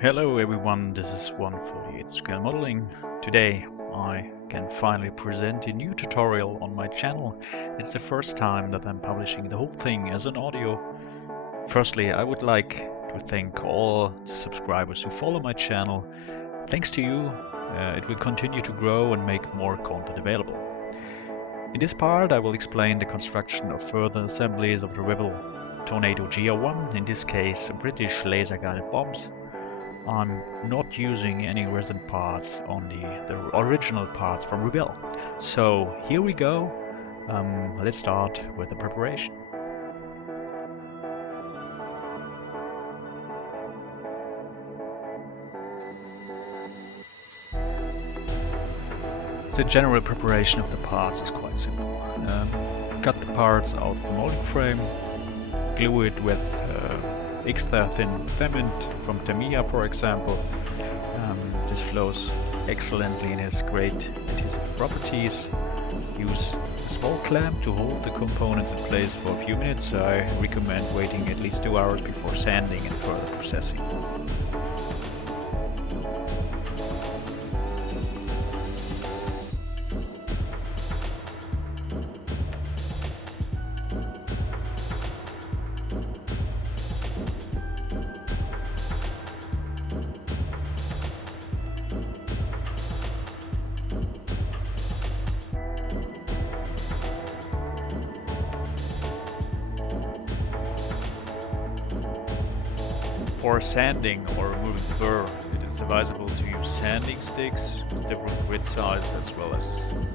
Hello everyone, this is 148 Scale Modeling. Today I can finally present a new tutorial on my channel. It's the first time that I'm publishing the whole thing as an audio. Firstly, I would like to thank all the subscribers who follow my channel. Thanks to you, it will continue to grow and make more content available. In this part I will explain the construction of further assemblies of the Revell Tornado GR.1, in this case British laser-guided bombs. I'm not using any resin parts, only the original parts from Revell. So here we go. Let's start with the preparation. The general preparation of the parts is quite simple. Cut the parts out of the molding frame, glue it with extra thin cement from Tamiya, for example. This flows excellently and has great adhesive properties. Use a small clamp to hold the components in place for a few minutes. I recommend waiting at least 2 hours before sanding and further processing. For sanding or removing the burr, it is advisable to use sanding sticks with different grit size as well as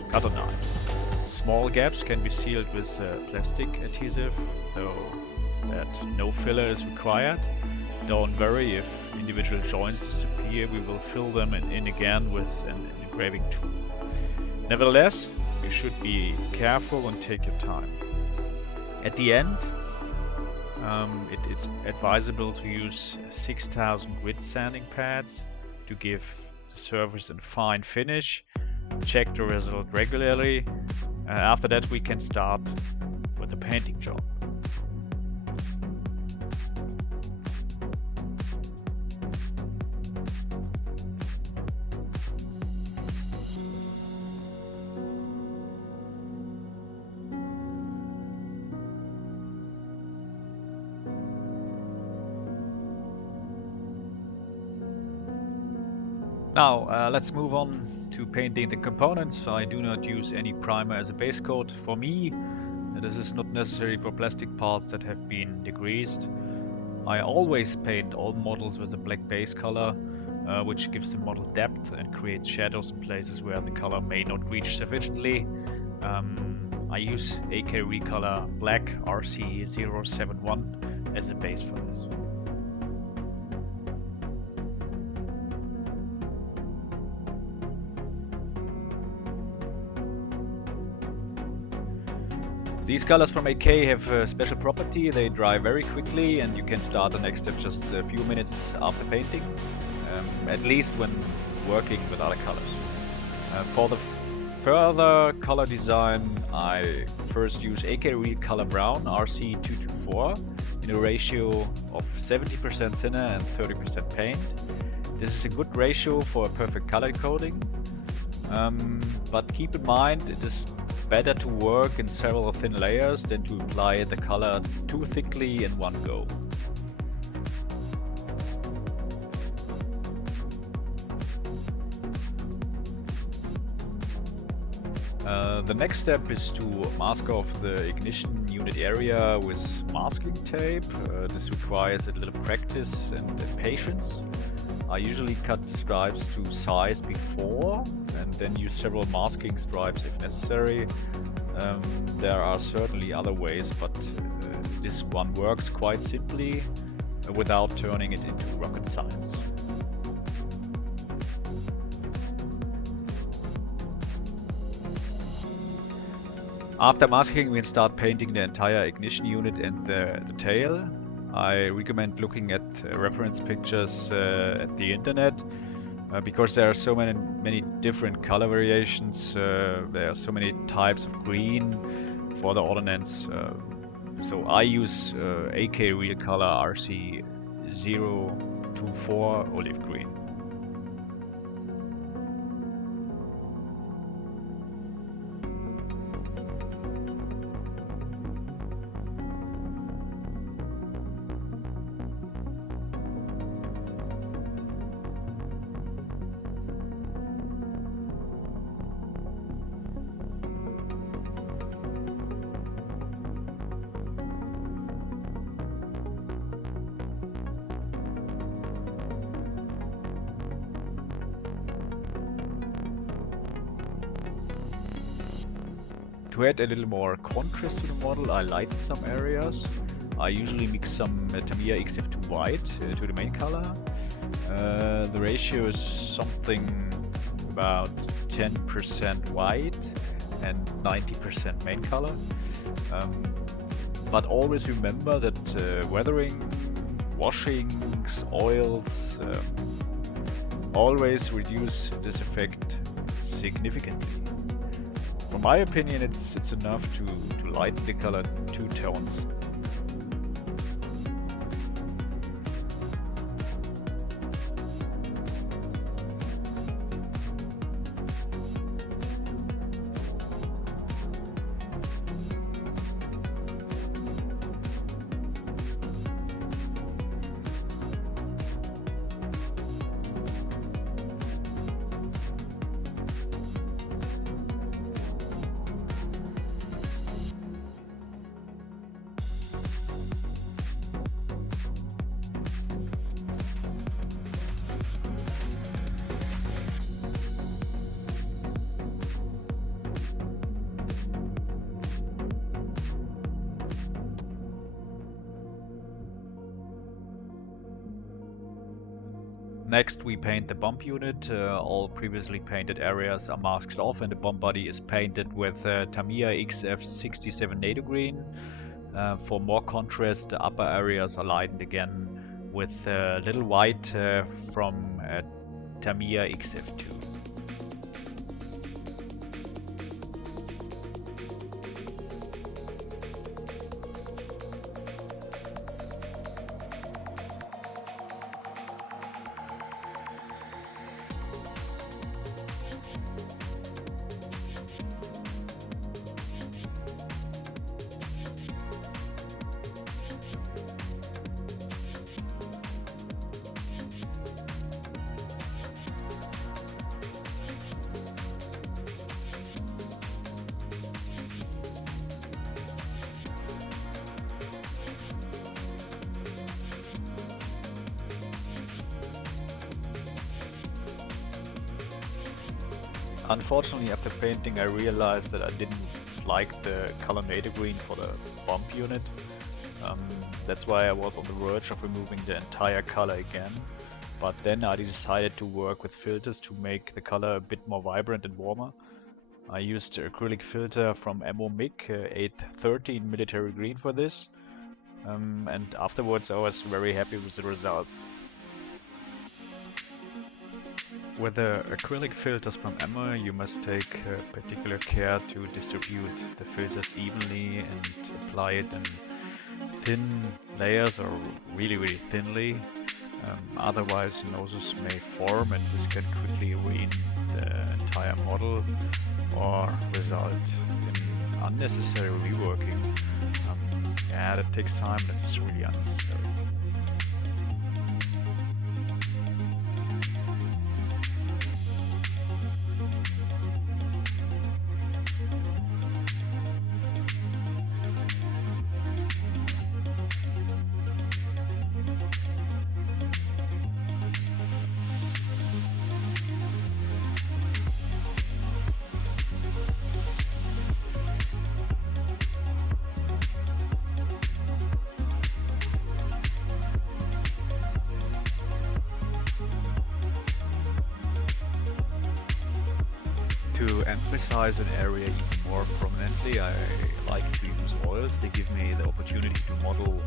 cutter knives. Small gaps can be sealed with plastic adhesive, though that no filler is required. Don't worry if individual joints disappear, we will fill them in again with an engraving tool. Nevertheless, you should be careful and take your time. At the end, it's advisable to use 6000 grit sanding pads to give the surface a fine finish. Check the result regularly. After that we can start with the painting job. Now let's move on to painting the components. I do not use any primer as a base coat. For me, this is not necessary for plastic parts that have been degreased. I always paint all models with a black base color, which gives the model depth and creates shadows in places where the color may not reach sufficiently. I use AK Recolor Black RC071 as a base for this. These colors from AK have a special property. They dry very quickly and you can start the next step just a few minutes after painting, at least when working with other colors. For the further color design, I first use AK Recolor Brown RC224 in a ratio of 70% thinner and 30% paint. This is a good ratio for a perfect color coding, but keep in mind it is better to work in several thin layers than to apply the color too thickly in one go. The next step is to mask off the ignition unit area with masking tape. This requires a little practice and patience. I usually cut the stripes to size before and then use several masking stripes if necessary. There are certainly other ways, but this one works quite simply without turning it into rocket science. After masking, we'll start painting the entire ignition unit and the tail. I recommend looking at reference pictures at the internet because there are so many different color variations. There are so many types of green. for the ordnance. So I use AK Real Color RC024 olive green. To add a little more contrast to the model, I lighten some areas. I usually mix some Tamiya XF2 white to the main color. The ratio is something about 10% white and 90% main color. But always remember that weathering, washings, oils always reduce this effect significantly. From my opinion, it's enough to lighten the color 2 tones. Next we paint the bump unit. All previously painted areas are masked off and the bump body is painted with Tamiya XF67 NATO Green. For more contrast, the upper areas are lightened again with little white from Tamiya XF2. Unfortunately, after painting, I realized that I didn't like the color NATO Green for the bump unit. That's why I was on the verge of removing the entire color again. But then I decided to work with filters to make the color a bit more vibrant and warmer. I used acrylic filter from MOMIC 813 military green for this. And afterwards I was very happy with the result. With the acrylic filters from Emma, you must take particular care to distribute the filters evenly and apply it in thin layers or really thinly. Otherwise noses may form and this can quickly ruin the entire model or result in unnecessary reworking. Yeah, that takes time, that's really unnecessary. To emphasize an area even more prominently, I like to use oils. They give me the opportunity to model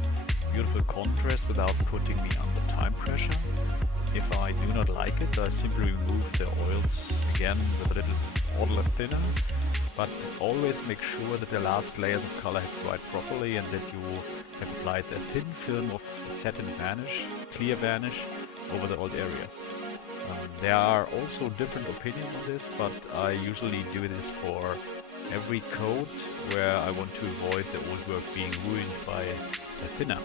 beautiful contrast without putting me under time pressure. If I do not like it, I simply remove the oils again with a little oil thinner but always make sure that the last layers of color have dried properly and that you have applied a thin film of satin varnish, clear varnish, over the old areas. There are also different opinions on this, but I usually do this for every coat where I want to avoid the old work being ruined by a thinner.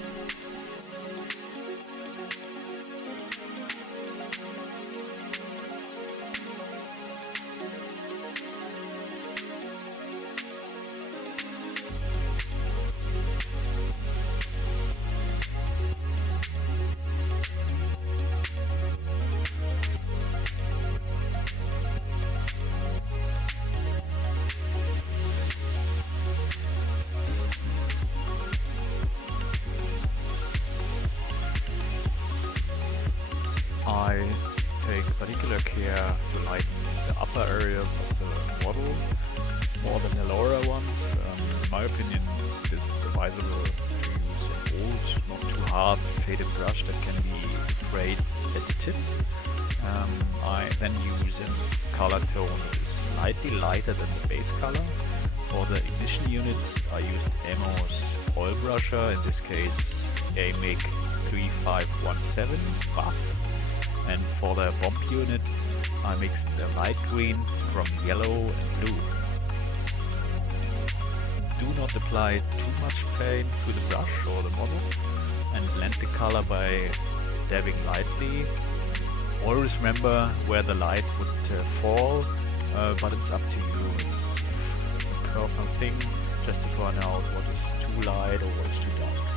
I take particular care to lighten the upper areas of the model more than the lower ones. In my opinion, it is advisable to use an old, not too hard, faded brush that can be frayed at the tip. I then use a color tone that is slightly lighter than the base color. For the ignition unit, I used Emo's oil brusher, in this case AMIC 3517 buff. And for the bomb unit, I mixed the light green from yellow and blue. Do not apply too much paint to the brush or the model, and blend the color by dabbing lightly. Always remember where the light would fall, but it's up to you. It's a personal thing just to find out what is too light or what is too dark.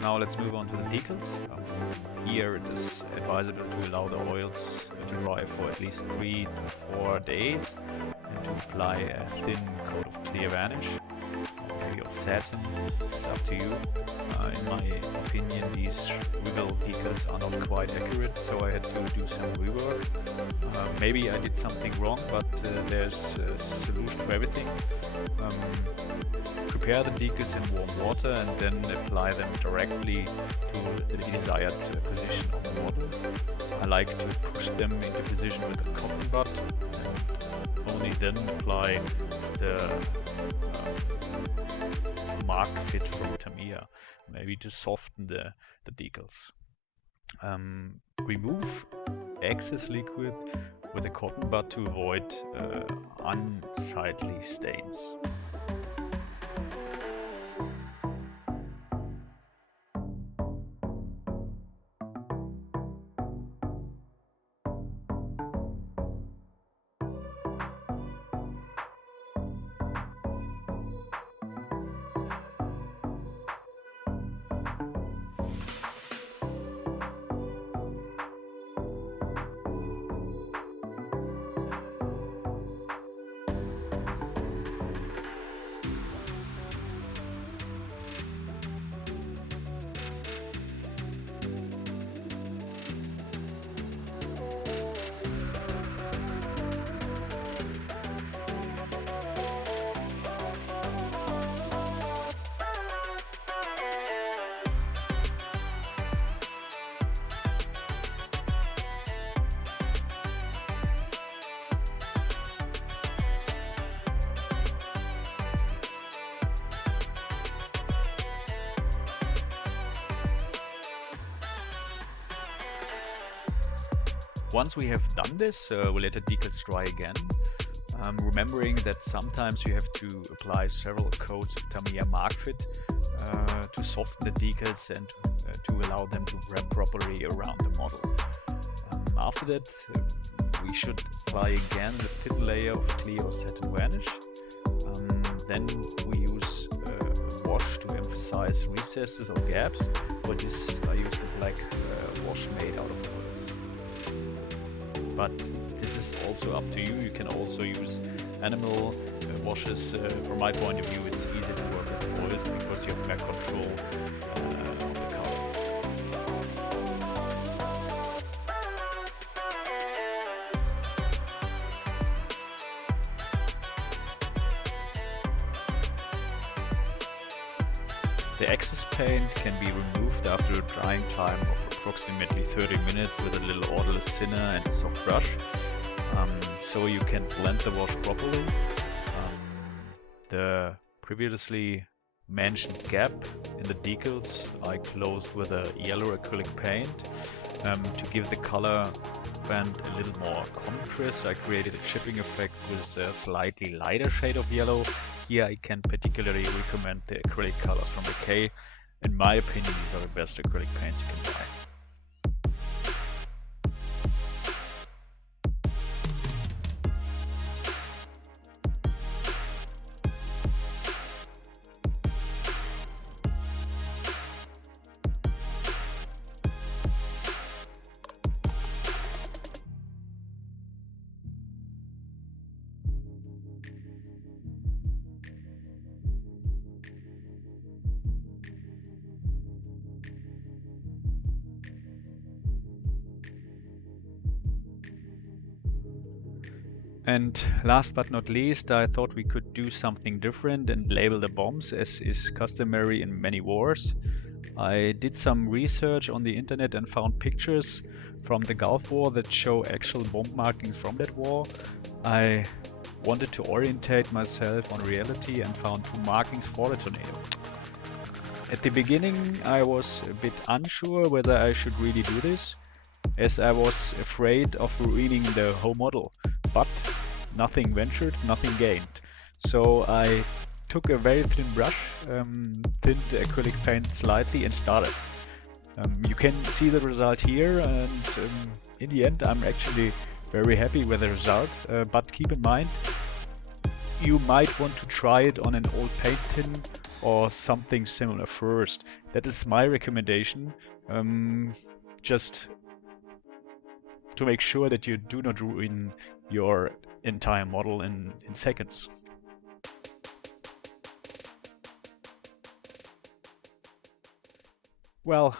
Now let's move on to the decals. Here it is advisable to allow the oils to dry for at least 3 to 4 days and to apply a thin coat of clear varnish, maybe of satin, it's up to you. In my opinion, these Revell decals are not quite accurate, so I had to do some rework. Maybe I did something wrong, but there's a solution for everything. Prepare the decals in warm water and then apply them directly to the desired position of the model. I like to push them into position with a cotton bud and only then apply the mark fit from Tamiya, maybe to soften the decals. Remove excess liquid with a cotton bud to avoid unsightly stains. Once we have done this, we'll let the decals dry again. Remembering that sometimes you have to apply several coats of Tamiya MarkFit to soften the decals and to allow them to wrap properly around the model. After that, we should apply again the thin layer of clear satin varnish. Then we use a wash to emphasize recesses or gaps. For this I use the black wash made out of oils. But this is also up to you. You can also use animal washes. From my point of view, it's easy to work with oils because you have more control of the color. The excess paint can be removed after a drying time of approximately 30 minutes with a little odorless thinner and a soft brush, so you can blend the wash properly. The previously mentioned gap in the decals I closed with a yellow acrylic paint. To give the color band a little more contrast, I created a chipping effect with a slightly lighter shade of yellow. Here I can particularly recommend the acrylic colors from Decals. In my opinion, these are the best acrylic paints you can buy. And last but not least, I thought we could do something different and label the bombs as is customary in many wars. I did some research on the internet and found pictures from the Gulf War that show actual bomb markings from that war. I wanted to orientate myself on reality and found 2 markings for the tornado. At the beginning I was a bit unsure whether I should really do this, as I was afraid of ruining the whole model. But nothing ventured, nothing gained. So I took a very thin brush, thinned the acrylic paint slightly and started. You can see the result here, and in the end I'm actually very happy with the result. But keep in mind, you might want to try it on an old paint tin or something similar first. That is my recommendation. Just to make sure that you do not ruin your entire model in seconds. Well,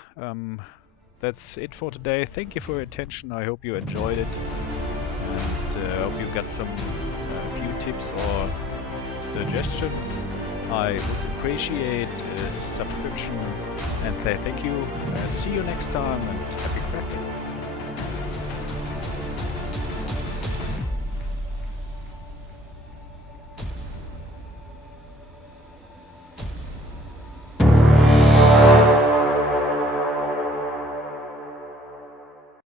that's it for today. Thank you for your attention. I hope you enjoyed it, and I hope you got some few tips or suggestions. I would appreciate a subscription and say thank you. See you next time, and happy crafting.